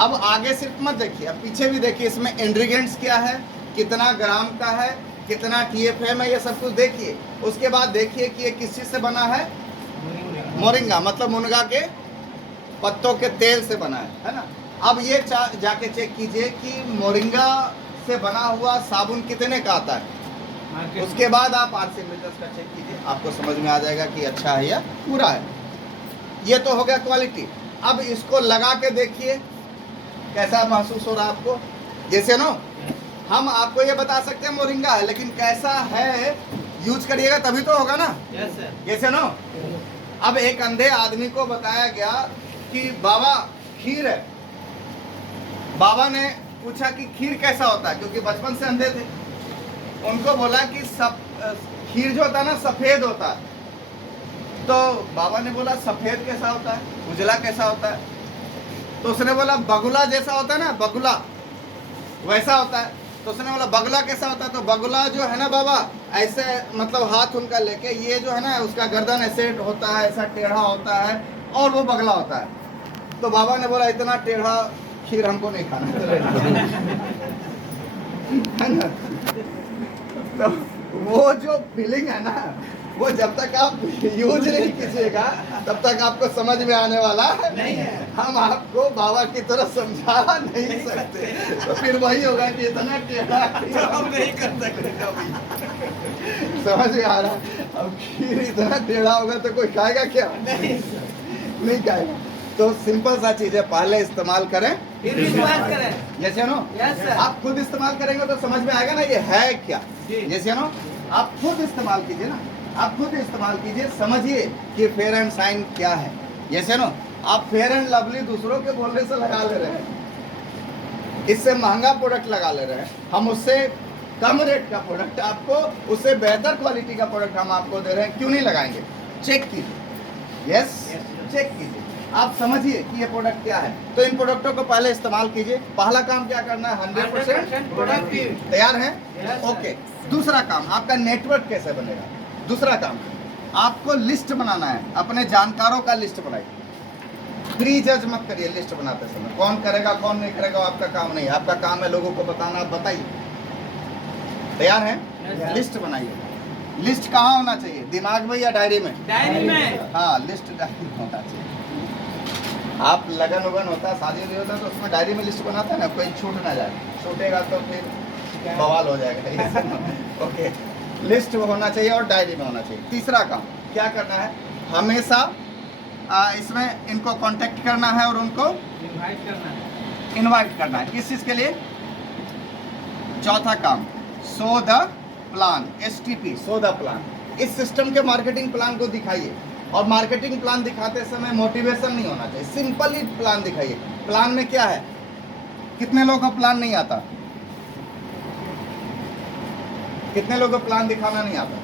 अब आगे सिर्फ मत देखिए, अब पीछे भी देखिए, इसमें इंग्रेडिएंट्स क्या है, कितना ग्राम का है, कितना TFM है, ये सब कुछ देखिए। उसके बाद देखिए कि ये किस चीज़ से बना है, मोरिंगा, मतलब मुनगा के पत्तों के तेल से बना है ना। अब ये जाके चेक कीजिए कि मोरिंगा से बना हुआ साबुन कितने का आता है। उसके बाद आप RC मीटर्स का चेक कीजिए, आपको समझ में आ जाएगा कि अच्छा है या पूरा है। ये तो हो गया क्वालिटी। अब इसको लगा के देखिए कैसा महसूस हो रहा है आपको। जैसे ना हम आपको ये बता सकते हैं मोरिंगा है, लेकिन कैसा है यूज करिएगा तभी तो होगा ना। जैसे ना अब एक अंधे आदमी को बताया गया कि बाबा खीर है, बाबा ने पूछा कि खीर कैसा होता है, क्योंकि बचपन से अंधे थे। उनको बोला कि खीर जो होता है ना सफेद होता है। तो बाबा ने बोला सफेद कैसा होता है, उजला कैसा होता है। तो उसने बोला बगुला जैसा होता है ना, बगुला वैसा होता है। तो उसने बोला बगुला कैसा होता है। तो बगुला जो है ना बाबा ऐसे, मतलब हाथ उनका लेके ये जो है ना उसका गर्दन ऐसे होता है, ऐसा टेढ़ा होता है, और वो बगला होता है। तो बाबा ने बोला इतना टेढ़ा खीर हमको नहीं खाना है ना। तो वो जो फीलिंग है ना, वो जब तक आप यूज नहीं कीजिएगा तब तक आपको समझ में आने वाला नहीं है। हम आपको बाबा की तरह समझा नहीं सकते, तो फिर वही होगा कि इतना टेढ़ा हम नहीं कर सकते कभी। समझ में आ रहा। अब खीर इतना टेढ़ा होगा तो कोई खाएगा क्या? नहीं खाएगा। तो सिंपल सा चीज है, पहले इस्तेमाल करें फिर इस्तेमाल करें। जैसे नो आप खुद इस्तेमाल करेंगे तो समझ में आएगा ना ये है क्या। जैसे नो आप खुद इस्तेमाल कीजिए ना, आप खुद इस्तेमाल कीजिए, समझिए कि फेयर एंड शाइन क्या है। जैसे नो आप फेयर एंड लवली दूसरों के बोलने से लगा ले रहे हैं, इससे महंगा प्रोडक्ट लगा ले रहे हैं, हम उससे कम रेट का प्रोडक्ट आपको, उससे बेहतर क्वालिटी का प्रोडक्ट हम आपको दे रहे हैं, क्यों नहीं लगाएंगे? चेक कीजिए। यस, चेक कीजिए, आप समझिए कि ये प्रोडक्ट क्या है। तो इन प्रोडक्टों को पहले इस्तेमाल कीजिए। पहला काम क्या करना है? 100% प्रोडक्टिव। तैयार है? ओके। दूसरा काम आपका नेटवर्क कैसे बनेगा। दूसरा काम आपको लिस्ट बनाना है, अपने जानकारों का लिस्ट बनाइए। प्री जज मत करिए लिस्ट बनाते समय, कौन करेगा कौन नहीं करेगा आपका काम नहीं है। आपका काम है लोगों को बताना, आप बताइए। तैयार है? लिस्ट बनाइए। लिस्ट कहाँ होना चाहिए, दिमाग में या डायरी में? डायरी में। हाँ, लिस्ट डायरी में होना चाहिए। आप लगन उगन होता है, शादी नहीं होता तो उसमें डायरी में लिस्ट बनाते हैं ना, कोई छूट ना जाए, छूटेगा तो फिर बवाल हो जाएगा। ओके, लिस्ट होना चाहिए और डायरी में होना चाहिए। तीसरा काम क्या करना है, हमेशा इसमें इनको कांटेक्ट करना है और उनको इनवाइट करना है। किस चीज़ के लिए? चौथा काम so the plan, STP, so the plan. इस सिस्टम के मार्केटिंग प्लान को दिखाइए, और मार्केटिंग प्लान दिखाते समय मोटिवेशन नहीं होना चाहिए, सिंपल ही प्लान दिखाइए। प्लान में क्या है? कितने लोगों को प्लान नहीं आता? कितने लोगों को प्लान दिखाना नहीं आता?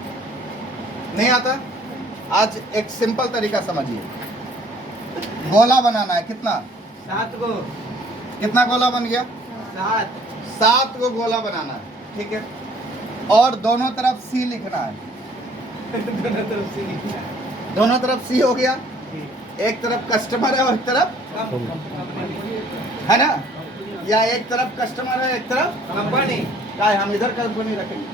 नहीं आता? आज एक सिंपल तरीका समझिए। गोला बनाना है, कितना? 7 गो। कितना गोला बन गया? 7 गो गोला बनाना है, ठीक है। और दोनों तरफ C लिखना है। दोनों तरफ से लिखना है। दोनों तरफ C हो गया, एक तरफ कस्टमर है और एक तरफ है ना, या एक तरफ कस्टमर है एक तरफ कंपनी। क्या है, हम इधर कंपनी रखेंगे।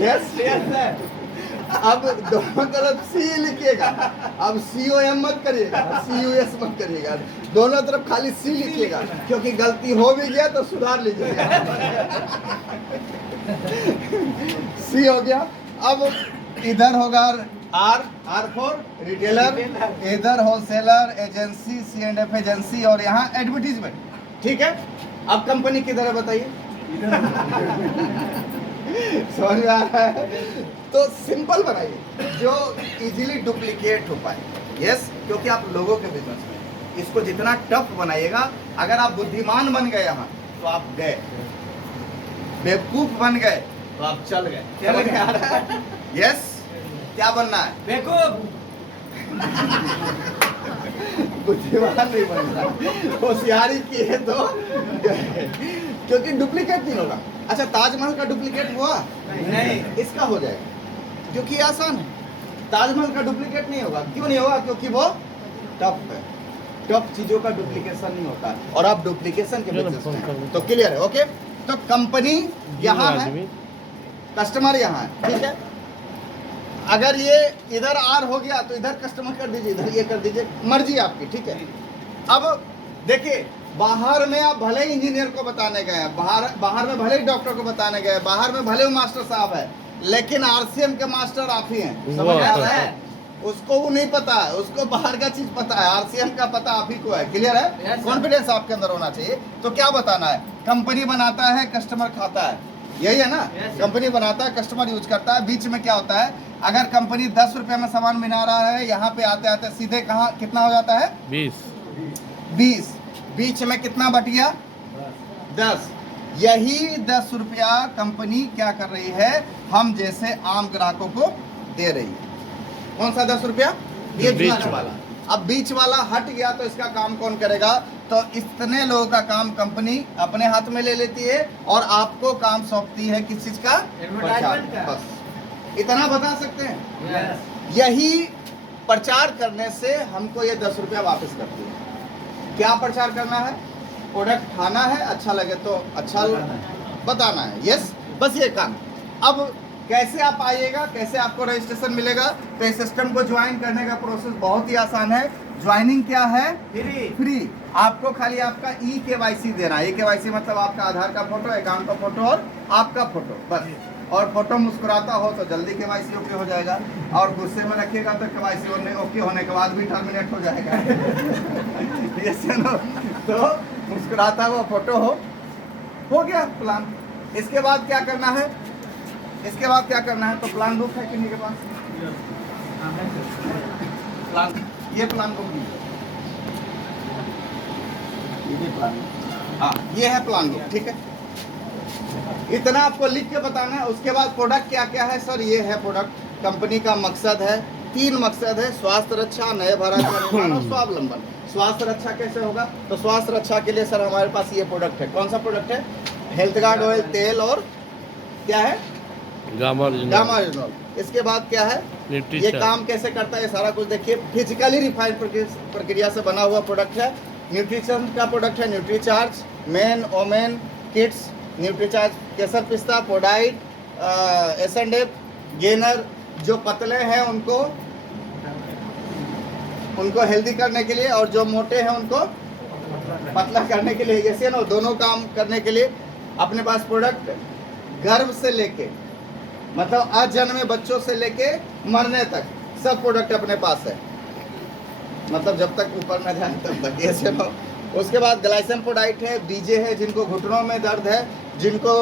Yes sir. अब दोनों तरफ C लिखिएगा। अब COM मत करिएगा, CUS मत करिएगा, दोनों तरफ खाली C लिखिएगा, क्योंकि गलती हो भी गया तो सुधार लीजिएगा। C हो गया। अब इधर होगा R फॉर रिटेलर, इधर होलसेलर, एजेंसी, C&F एजेंसी, और यहाँ एडवर्टीजमेंट, ठीक है। अब कंपनी किधर है बताइए? समझ में आ रहा है? तो सिंपल बनाइए जो इजीली डुप्लीकेट हो पाए। यस, क्योंकि आप लोगों के बिजनेस में इसको जितना टफ बनाइएगा, अगर आप बुद्धिमान बन गए यहाँ तो आप गए, बेवकूफ बन गए तो आप चल गए। समझ में आ रहा है? यस, क्या बनना है? बेवकूफ। बुद्धिमान नहीं बनना, होशियारी की है तो गए, क्योंकि डुप्लीकेट नहीं होगा। अच्छा, ताजमहल का डुप्लीकेट हुआ? नहीं। इसका हो जाएगा, क्योंकि आसान है। ताजमहल का डुप्लीकेट नहीं होगा। क्यों नहीं होगा? क्योंकि वो टफ है, टफ चीजों का डुप्लीकेशन नहीं होता है, और आप डुप्लीकेशन के बिजनेस में हैं। तो क्लियर है? ओके, तो कंपनी यहाँ है, कस्टमर यहाँ है, ठीक है। अगर ये इधर आर हो गया तो इधर कस्टमर कर दीजिए, इधर ये कर दीजिए, मर्जी आपकी, ठीक है। अब देखिए, बाहर में आप भले ही इंजीनियर को बताने गए हैं, बाहर में भले ही डॉक्टर को बताने गए, बाहर में भले ही मास्टर साहब है, लेकिन आरसीएम के मास्टर आप ही हैं, समझ में आ रहा है? उसको वो नहीं पता है, उसको बाहर का चीज पता है, आरसीएम का पता आप ही को है। क्लियर है? कॉन्फिडेंस आपके अंदर होना चाहिए। तो क्या बताना है? कंपनी बनाता है, कस्टमर खाता है, यही है ना? कंपनी बनाता है, कस्टमर यूज करता है। बीच में क्या होता है? अगर कंपनी 10 रुपए में सामान बना रहा है, यहाँ पे आते आते सीधे कहाँ कितना हो जाता है? 20। बीच में कितना बट गया? 10। यही 10 रुपया कंपनी क्या कर रही है? हम जैसे आम ग्राहकों को दे रही है। कौन सा 10 रुपया? ये बीच वाला। अब बीच वाला हट गया तो इसका काम कौन करेगा? तो इतने लोगों का काम कंपनी अपने हाथ में ले लेती है और आपको काम सौंपती है किस चीज का? एडवर्टाइजमेंट का। बस इतना बता सकते हैं। यही प्रचार करने से हमको ये 10 रुपया वापस करती है। क्या प्रचार करना है? प्रोडक्ट खाना है, अच्छा लगे तो अच्छा बताना है, यस, बस ये काम। अब कैसे आप आइएगा, कैसे आपको रजिस्ट्रेशन मिलेगा? तो इस सिस्टम को ज्वाइन करने का प्रोसेस बहुत ही आसान है। ज्वाइनिंग क्या है? फ्री। आपको खाली आपका EKYC देना है। EKYC मतलब आपका आधार का फोटो, अकाउंट का फोटो और आपका फोटो, बस। और फोटो मुस्कुराता हो तो जल्दी KYC ओके हो जाएगा, और गुस्से में रखिएगा तो KYC ओके होने के बाद भी टर्मिनेट हो जाएगा। ये सुनो, तो मुस्कुराता हुआ फोटो हो गया प्लान। इसके बाद क्या करना है? इसके बाद क्या करना है? तो प्लान बुक है किन्हीं के पास? प्लान, ये प्लान बुक लीजिए, ये प्लान, हाँ ये है प्लान बुक, ठीक है। इतना आपको लिख के बताना है। उसके बाद प्रोडक्ट क्या क्या है? सर ये है प्रोडक्ट। कंपनी का मकसद है, 3 मकसद है: स्वास्थ्य रक्षा, नए भारत का निर्माण और स्वावलंबन। स्वास्थ्य रक्षा कैसे होगा? तो स्वास्थ्य रक्षा के लिए सर हमारे पास ये प्रोडक्ट है। कौन सा प्रोडक्ट है? हेल्थ गार्ड ऑयल, तेल, और क्या है? Gamma original. इसके बाद क्या है? ये काम कैसे करता है? ये सारा कुछ देखिए। फिजिकली रिफाइंड प्रक्रिया से बना हुआ प्रोडक्ट है। न्यूट्रिशन का प्रोडक्ट है। Nutricharge, men women kids, Nutricharge केसर पिस्ता, पोडाइट, S&F, गेनर। जो पतले हैं उनको हेल्दी करने के लिए, और जो मोटे हैं उनको पतला करने के लिए, जैसे ना दोनों काम करने के लिए अपने पास प्रोडक्ट गर्भ से लेके, मतलब अजन्मे बच्चों से लेके मरने तक सब प्रोडक्ट अपने पास है, मतलब जब तक ऊपर न जाए तब तक, ऐसे ना। उसके बाद ग्लाइसेम पोडाइट है, बीजे है, जिनको घुटनों में दर्द है, जिनको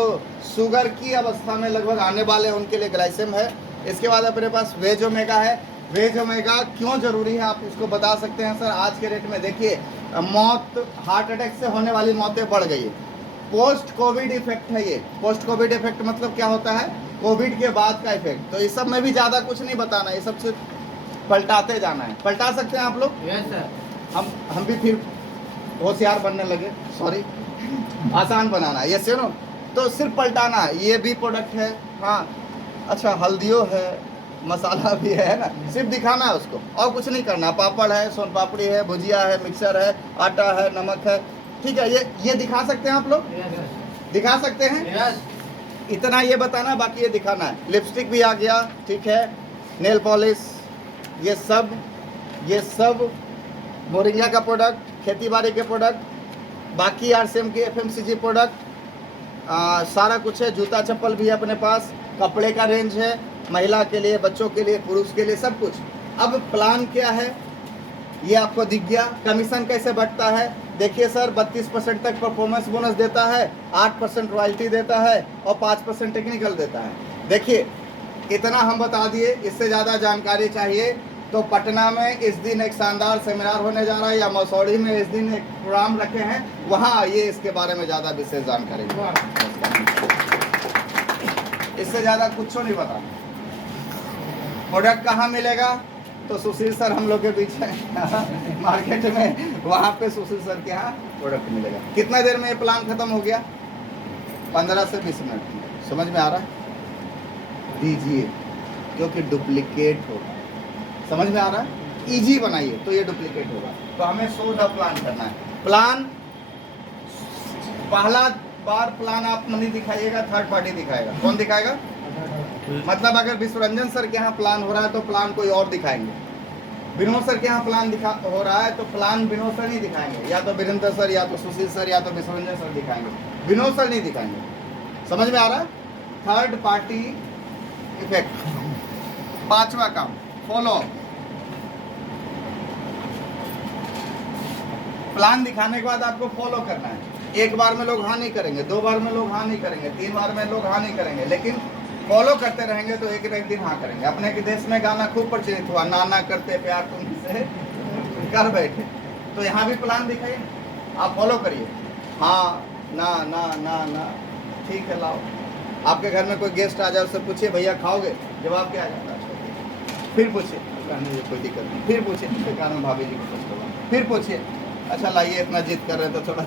शुगर की अवस्था में लगभग आने वाले, उनके लिए ग्लाइसेम है। इसके बाद अपने पास वेज ओमेगा है। वेज ओमेगा क्यों जरूरी है आप इसको बता सकते हैं सर? आज के रेट में देखिए, मौत, हार्ट अटैक से होने वाली मौतें बढ़ गई है। पोस्ट कोविड इफेक्ट है ये। पोस्ट कोविड इफेक्ट मतलब क्या होता है? कोविड के बाद का इफेक्ट। तो इस सब में भी ज़्यादा कुछ नहीं बताना, ये सब सिर्फ पलटाते जाना है। पलटा सकते हैं आप लोग? Yes sir. हम भी फिर होशियार बनने लगे, सॉरी, आसान बनाना है, ये सुनो। तो सिर्फ पलटाना है। ये भी प्रोडक्ट है, हाँ अच्छा, हल्दियो है, मसाला भी है ना, सिर्फ दिखाना है उसको, और कुछ नहीं करना। पापड़ है, सोन पापड़ी है, भुजिया है, मिक्सर है, आटा है, नमक है, ठीक है। ये दिखा सकते हैं आप लोग? दिखा सकते हैं? यस। इतना ये बताना, बाकी ये दिखाना है। लिपस्टिक भी आ गया, ठीक है, नेल पॉलिश, ये सब मोरिंगा का प्रोडक्ट, खेती बाड़ी के प्रोडक्ट, बाकी RCM के FMCG प्रोडक्ट, सारा कुछ है। जूता चप्पल भी है अपने पास, कपड़े का रेंज है, महिला के लिए, बच्चों के लिए, पुरुष के लिए, सब कुछ। अब प्लान क्या है ये आपको दिख गया। कमीशन कैसे बढ़ता है? देखिए सर, 32% तक परफॉर्मेंस बोनस देता है, 8% रॉयल्टी देता है, और 5% टेक्निकल देता है। देखिए इतना हम बता दिए, इससे ज़्यादा जानकारी चाहिए तो पटना में इस दिन एक शानदार सेमिनार होने जा रहा है, या मसौड़ी में इस दिन एक प्रोग्राम रखे हैं, वहाँ आइए, इसके बारे में ज़्यादा विशेष जानकारी। इससे ज़्यादा कुछ नहीं पता। प्रोडक्ट कहाँ मिलेगा? तो सुशील सर हम लोग के बीच है मार्केट में, वहाँ पे सुशील सर के यहाँ प्रोडक्ट मिलेगा। कितना देर में ये प्लान खत्म हो गया? 15 से 20 मिनट। समझ में आ रहा है? दीजिए, क्योंकि डुप्लीकेट होगा। समझ में आ रहा है? इजी बनाइए तो ये डुप्लीकेट होगा। तो हमें शो द प्लान करना है। प्लान पहला बार प्लान आप नहीं दिखाइएगा, थर्ड पार्टी दिखाएगा। कौन दिखाएगा? मतलब अगर विश्वरंजन सर के यहाँ प्लान हो रहा है तो प्लान कोई और दिखाएंगे। विनोद सर के यहाँ प्लान हो रहा है तो प्लान विनोद सर नहीं दिखाएंगे, या तो वीरेंद्र सर, या तो सुशील सर, या तो विश्वरंजन सर दिखाएंगे, विनोद सर नहीं दिखाएंगे। समझ में आ रहा है? Third party effect. पांचवा काम, फॉलो। प्लान दिखाने के बाद आपको फॉलो करना है। एक बार में लोग हाँ नहीं करेंगे, 2 बार में लोग हाँ नहीं करेंगे, 3 बार में लोग हाँ नहीं करेंगे, लेकिन फॉलो करते रहेंगे तो एक न एक दिन हाँ करेंगे। अपने के देश में गाना खूब प्रचलित हुआ, नाना करते प्यार तुमसे कर बैठे। तो यहाँ भी प्लान दिखाइए, आप फॉलो करिए। हाँ ना ना ना ना, ठीक है लाओ। आपके घर में कोई गेस्ट आ जाए, उससे पूछिए भैया खाओगे, जवाब क्या आ जाता है? फिर पूछिए, नहीं कोई दिक्कत नहीं, फिर पूछिए, बेकार में भाभी जी को पूछ लो, फिर पूछिए, अच्छा लाइए इतना जिद कर रहे तो थोड़ा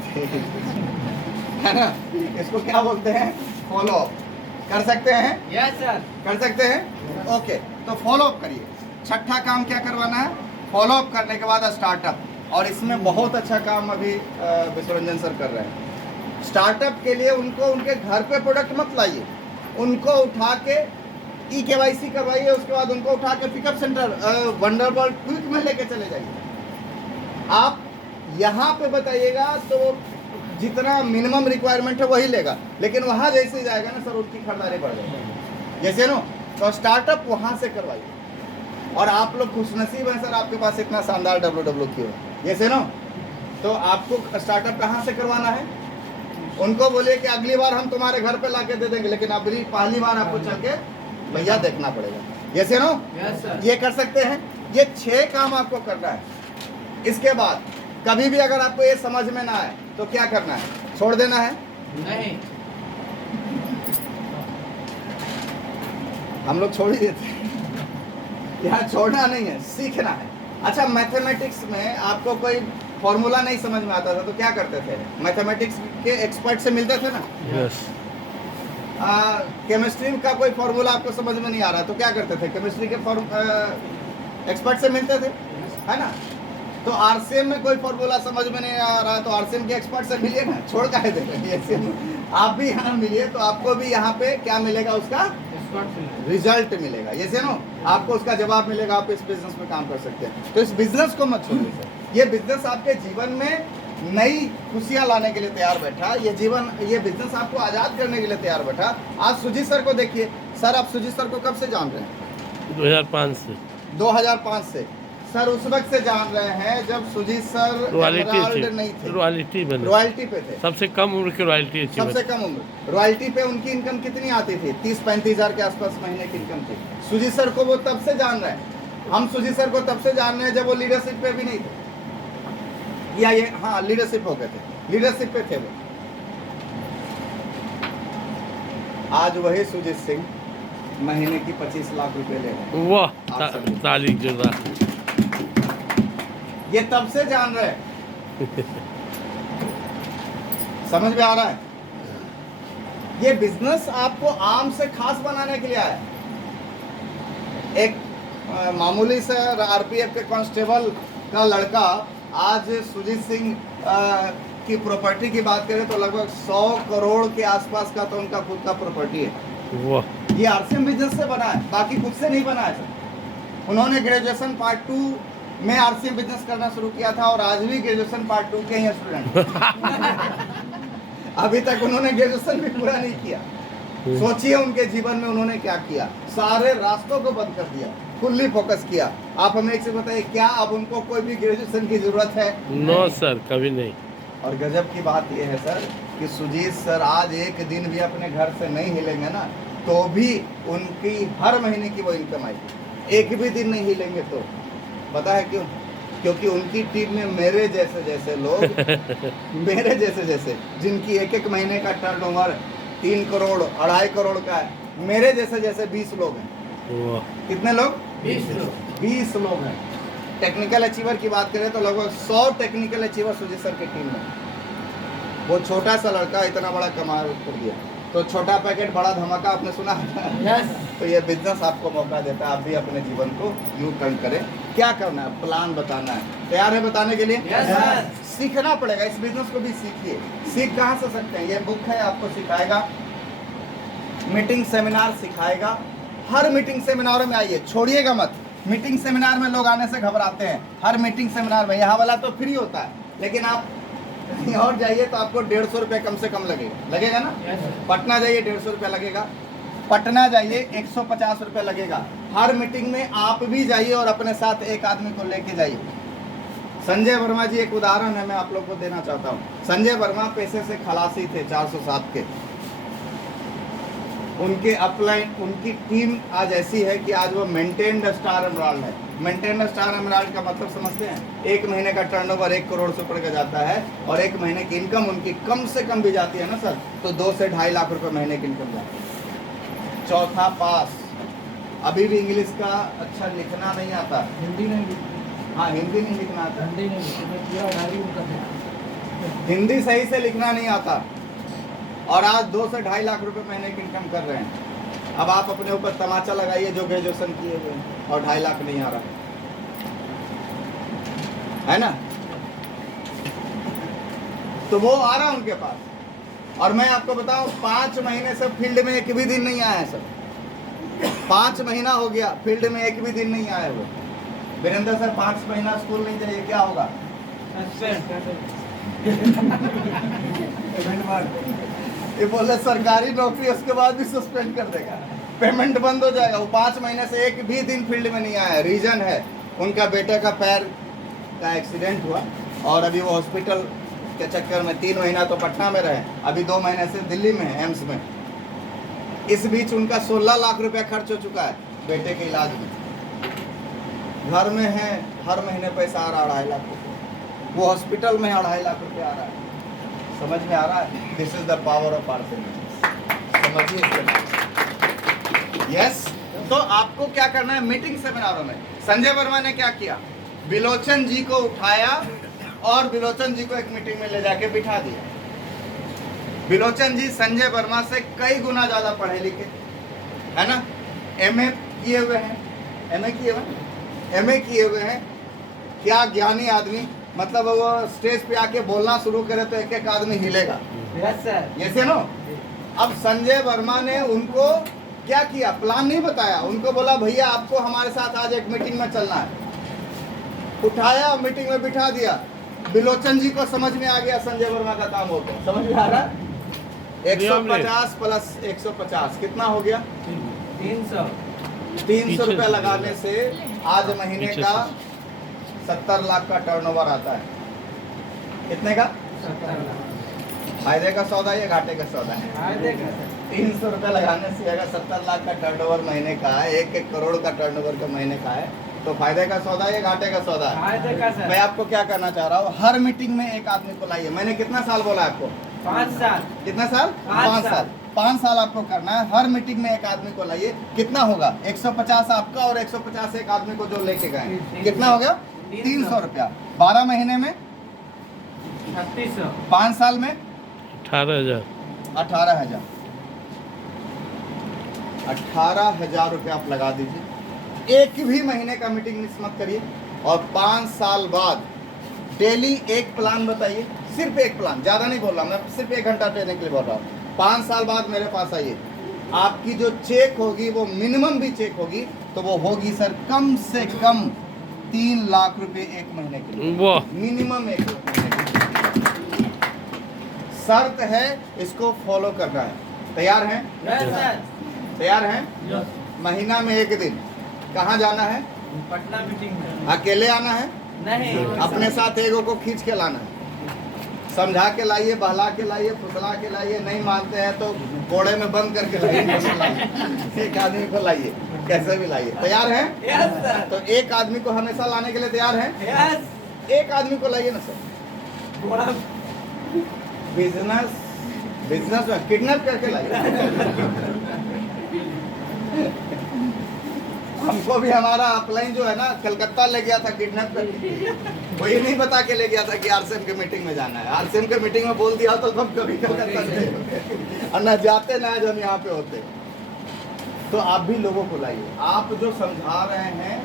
है ना। इसको क्या बोलते हैं? Follow up. कर सकते हैं? Yes sir. कर सकते हैं? ओके, तो फॉलो अप करिए। छठा काम क्या करवाना है? फॉलो अप करने के बाद स्टार्टअप। और इसमें बहुत अच्छा काम अभी विश्वरंजन सर कर रहे हैं। स्टार्टअप के लिए उनको उनके घर पे प्रोडक्ट मत लाइए, उनको उठा के EKYC करवाइए, उसके बाद उनको उठा के पिकअप सेंटर वंडरबॉल क्विक में लेके चले जाइए। आप यहाँ पे बताइएगा तो जितना मिनिमम रिक्वायरमेंट है वही लेगा, लेकिन वहाँ जैसे जाएगा ना सर, उसकी खरीदारी बढ़ जाएगी, जैसे नो। तो स्टार्टअप वहाँ से करवाइए। और आप लोग खुशनसीब हैं सर, आपके पास इतना शानदार WWQ है, जैसे नो। तो आपको स्टार्टअप कहाँ से करवाना है? उनको बोलिए कि अगली बार हम तुम्हारे घर पे ला के दे देंगे, लेकिन अगली पहली बार आपको चल के भैया देखना पड़ेगा, जैसे नो। Yes sir. ये कर सकते हैं। ये 6 काम आपको करना है। इसके बाद कभी भी अगर आपको ये समझ में ना आए तो क्या करना है? छोड़ देना है? नहीं। हम लोग छोड़ ही देते हैं। यहाँ छोड़ना नहीं है, सीखना है। अच्छा, मैथमेटिक्स में आपको कोई फॉर्मूला नहीं समझ में आता था तो क्या करते थे? मैथमेटिक्स के एक्सपर्ट से मिलते थे ना। यस। केमिस्ट्री का कोई फॉर्मूला आपको समझ में नहीं आ रहा तो क्या करते थे? केमिस्ट्री के एक्सपर्ट से मिलते थे, है ना। तो RCM में कोई फॉर्मूला समझ में नहीं आ रहा तो RCM के एक्सपर्ट से मिलिए ना, छोड़ का है देखिए। आप भी यहाँ मिलिए तो आपको भी यहाँ पे क्या मिलेगा? उसका रिजल्ट मिलेगा, ये से नो। आपको उसका जवाब मिलेगा, आप इस बिजनेस में काम कर सकते हैं। तो इस बिजनेस को मत छोड़िए सर। ये बिजनेस आपके जीवन में नई खुशियाँ लाने के लिए तैयार बैठा। ये बिजनेस आपको आज़ाद करने के लिए तैयार बैठा। आज सुजीत सर को देखिए। सर, आप सुजीत सर को कब से जान रहे हैं? 2005 से। 2005 से। सर उस वक्त से जान रहे हैं जब सुजीत सर एमराल्ड नहीं थे, रॉयल्टी पे थे। सबसे कम उम्र की रॉयल्टी। सबसे कम उम्र रॉयल्टी पे उनकी इनकम कितनी आती थी? 30-35 हज़ार के आसपास महीने की इनकम थी। सुजीत सर को वो तब से जान रहे हैं। हम सुजीत सर को तब से जान रहे हैं जब वो लीडरशिप पे भी नहीं थे, या ये हाँ लीडरशिप हो गए थे, लीडरशिप पे थे वो। आज वही सुजीत सिंह महीने की 25 लाख रुपए ले रहे हैं। वाह, ताली जोरदार। ये तब से जान रहे हैं। समझ में आ रहा है? ये बिजनेस आपको आम से खास बनाने के लिए आया। एक मामूली से RPF के कांस्टेबल का लड़का आज सुजीत सिंह की प्रॉपर्टी की बात करें तो लगभग 100 करोड़ के आसपास का तो उनका खुद का प्रॉपर्टी है। वाह। ये RCM बिजनेस से बना है, बाकी खुद से नहीं बना है सर। उन्होंने ग्रेजुएशन पार्ट 2 में RCM बिजनेस करना शुरू किया था और आज भी ग्रेजुएशन पार्ट 2 के ही स्टूडेंट। अभी तक उन्होंने ग्रेजुएशन भी पूरा नहीं किया। सोचिए उनके जीवन में उन्होंने क्या किया। सारे रास्तों को बंद कर दिया, फुल्ली फोकस किया। आप हमें एक से बताइए, क्या अब उनको कोई भी ग्रेजुएशन की जरूरत है? नो सर, कभी नहीं। और गजब की बात यह है सर कि सुजीत सर आज एक दिन भी अपने घर से नहीं हिलेंगे ना तो भी उनकी हर महीने की वो इनकम आएगी। एक भी दिन नहीं हिलेंगे तो पता है क्यों? क्योंकि उनकी टीम में मेरे जैसे लोग मेरे जैसे जिनकी एक महीने का टर्नओवर 3 करोड़ 2.5 करोड़ का है, मेरे जैसे 20 लोग हैं। कितने लोग? 20 लोग हैं। टेक्निकल अचीवर की बात करें तो लगभग 100 टेक्निकल अचीवर सुजीत सर की टीम में। वो छोटा सा लड़का इतना बड़ा कमाल कर दिया। तो छोटा पैकेट बड़ा धमाका आपने सुना है? यस। तो ये बिजनेस आपको मौका देता है, आप भी अपने जीवन को यूं टर्न करें। क्या करना है, प्लान बताना है। तैयार है बताने के लिए? Yes, sir. सीखना पड़ेगा, इस बिजनेस को भी सीखिए। सीख कहाँ से सकते हैं? ये बुक है, आपको सिखाएगा, मीटिंग सेमिनार सिखाएगा। हर मीटिंग सेमिनारों में आइए, छोड़िएगा मत। मीटिंग सेमिनार में लोग आने से घबराते हैं। हर मीटिंग सेमिनार में, यहाँ वाला तो फ्री होता है, लेकिन आप कहीं और जाइए तो आपको 150 रुपये कम से कम लगेगा ना। पटना जाइए 150 रुपया लगेगा, पटना जाइए 150 रुपये लगेगा। हर मीटिंग में आप भी जाइए और अपने साथ एक आदमी को लेके जाइए। संजय वर्मा जी एक उदाहरण है, मैं आप लोग को देना चाहता हूँ। संजय वर्मा पैसे से खलासी थे 407 के। उनके अपलाइन, उनकी टीम आज ऐसी है कि आज वो मेंटेन्ड स्टार एमराल्ड है। मेंटेन्ड स्टार एमराल्ड का मतलब समझते हैं? एक महीने का टर्नओवर 1 करोड़ से ऊपर का जाता है और एक महीने की इनकम उनकी कम से कम भी जाती है ना सर, तो 2 से 2.5 लाख रुपए महीने की इनकम जाती है। चौथा पास। अभी भी इंग्लिश का अच्छा लिखना नहीं आता। हिंदी नहीं, हाँ, हिंदी नहीं लिखना आता, हिंदी नहीं, पूरा डायरी उनका था। हिंदी सही से लिखना नहीं आता और आज 2 से 2.5 लाख रुपए महीने की इनकम कर रहे हैं। अब आप अपने ऊपर तमाचा लगाइए जो ग्रेजुएशन किए हुए हैं और 2.5 लाख नहीं आ रहा है ना। तो वो आ रहा उनके पास। और मैं आपको बताऊं, 5 महीने से फील्ड में एक भी दिन नहीं आया है सर। 5 महीना हो गया, फील्ड में एक भी दिन नहीं आए हुए। वीरेंद्र सर 5 महीना स्कूल नहीं जाइए, क्या होगा? ये बोले सरकारी नौकरी, उसके बाद भी सस्पेंड कर देगा, पेमेंट बंद हो जाएगा। वो 5 महीने से एक भी दिन फील्ड में नहीं आया। रीजन है उनका बेटे का पैर का एक्सीडेंट हुआ और अभी वो हॉस्पिटल के चक्कर में 3 महीना तो पटना में रहे, अभी 2 महीने से दिल्ली में है, एम्स में। इस बीच उनका 16 लाख रुपया खर्च हो चुका है बेटे के इलाज में। घर में है, हर महीने पैसा आ रहा 2.5 लाख रुपये, वो हॉस्पिटल में 2.5 लाख रुपये आ रहा है। समझ में आ रहा है? This is the power of our business. समझिए इसके बाद। यस, तो आपको क्या करना है मीटिंग सेमिनारों में? संजय वर्मा ने क्या किया? बिलोचन जी को उठाया और बिलोचन जी को एक मीटिंग में ले जाके बिठा दिया। बिलोचन जी संजय वर्मा से कई गुना ज्यादा पढ़े लिखे, है ना, एमए किए हुए हैं, एमए किए हुए हैं। क्या ज्ञानी आदमी, मतलब वो स्टेज पे आके बोलना शुरू करे तो एक एक आदमी हिलेगा। Yes sir, yes no. अब संजय वर्मा ने उनको क्या किया? प्लान नहीं बताया, उनको बोला भैया आपको हमारे साथ आज एक मीटिंग में चलना है। उठाया, मीटिंग में बिठा दिया। बिलोचन जी को समझ में आ गया संजय वर्मा का काम होता है। समझ में आ रहा? 150 प्लस 150 कितना हो गया? 300 रुपया लगाने से आज महीने का 70 लाख का टर्नओवर आता है। कितने का? 70 लाख। फायदे का सौदा या घाटे का सौदा है? फायदे का। 300 रुपये लगाने से अगर 70 लाख का टर्नओवर महीने का है, 1 करोड़ का टर्नओवर का महीने का है, तो फायदे का सौदा या घाटे का सौदा है? फायदे का सर। मैं आपको क्या करना चाह रहा हूँ, हर मीटिंग में एक आदमी को लाइए। मैंने कितना साल बोला आपको? 5 साल। कितना साल? 5 साल। 5 साल आपको करना है। हर मीटिंग में एक आदमी को लाइए। कितना होगा? 150 आपका और 150 एक आदमी को जो लेके गए। कितना हो गया? 300 रुपया। 12 महीने में 3600। 5 साल में 18,000। 18,000। 18,000 रुपया आप लगा दीजिए। एक भी महीने का मीटिंग मिस मत करिए। और 5 साल बाद डेली एक प्लान बताइए, सिर्फ एक प्लान, ज़्यादा नहीं बोल रहा मैं, सिर्फ 1 घंटा ट्रेनिंग के लिए बोल रहा हूँ। 5 साल बाद मेरे पास आइए। आपकी जो चेक होगी वो मिनिमम भी चेक होगी तो वो होगी सर कम से कम 3 लाख रुपए एक महीने के लिए, वाह, मिनिमम एक महीने के लिए। शर्त है, इसको फॉलो करना है। तैयार हैं? Yes sir. तैयार हैं? यस। महीना में एक दिन कहाँ जाना है? पटना मीटिंग में। अकेले आना है? नहीं, अपने साथ एगो को खींच के लाना है। समझा के लाइए, बहला के लाइए, फुसला के लाइए। नहीं मानते हैं तो घोड़े में बंद करके लाइए। एक आदमी को लाइए, कैसे भी लाइए। तैयार हैं? Yes sir. तो एक आदमी को हमेशा लाने के लिए तैयार हैं? यस। एक आदमी को लाइए ना सर। घोड़ा। बिजनेस में किडनैप करके लाइए। हमको भी हमारा अपलाइन जो है ना कलकत्ता ले गया था किडनैप करके। वो ये नहीं बता के ले गया था कि आरसीएम के मीटिंग में जाना है। आरसीएम के मीटिंग में बोल दिया तो हम कभी कलकत्ता नहीं होते और न जाते ना हम यहाँ पे होते। तो आप भी लोगों को लाइए। आप जो समझा रहे हैं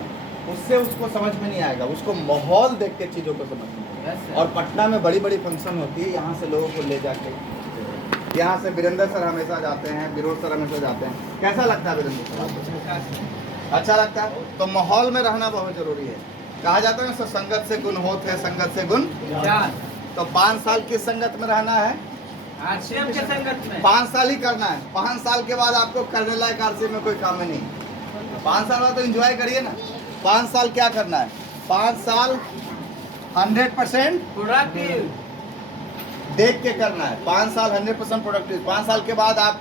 उससे उसको समझ में नहीं आएगा, उसको माहौल देख के चीज़ों को समझ में आएगा। Yes, sir. और पटना में बड़ी बड़ी फंक्शन होती है, यहाँ से लोगों को ले जाके, यहाँ से वीरेंद्र सर हमेशा जाते हैं, विरोध सर हमेशा जाते हैं। कैसा लगता है वीरेंद्र सर आपको? अच्छा लगता है। तो माहौल में रहना बहुत जरूरी है। कहा जाता है ना, संगत से गुण होते हैं, संगत से गुण। चार तो 5 साल की संगत में रहना है, आरसीएम के संगत में 5 साल ही करना है। 5 साल के बाद आपको करने लायक आरसी में कोई काम ही नहीं। 5 साल बाद तो एंजॉय करिए ना। 5 साल क्या करना है? 5 साल 100% प्रोडक्टिव देख के करना है। 5 साल 100% प्रोडक्टिव। 5 साल के बाद आप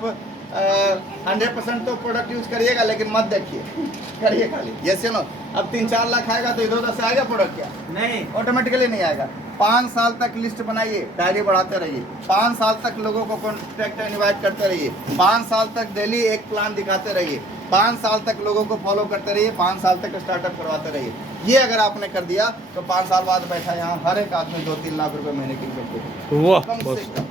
100% तो प्रोडक्ट यूज करिएगा, लेकिन मत देखिए, करिए खाली। ये सुनो, अब 3-4 लाख आएगा तो इधर उधर से आएगा प्रोडक्ट क्या? नहीं ऑटोमेटिकली नहीं आएगा। 5 साल तक लिस्ट बनाइए, डायरी बढ़ाते रहिए। 5 साल तक लोगों को कॉन्टैक्ट इनवाइट करते रहिए। 5 साल तक डेली एक प्लान दिखाते रहिए। 5 साल तक लोगों को फॉलो करते रहिए। 5 साल तक स्टार्टअप करवाते रहिए। ये अगर आपने कर दिया तो 5 साल बाद बैठा यहाँ हर एक आदमी 2-3 लाख रुपए महीने की इनकम करेगा। वाह कम से बस कम।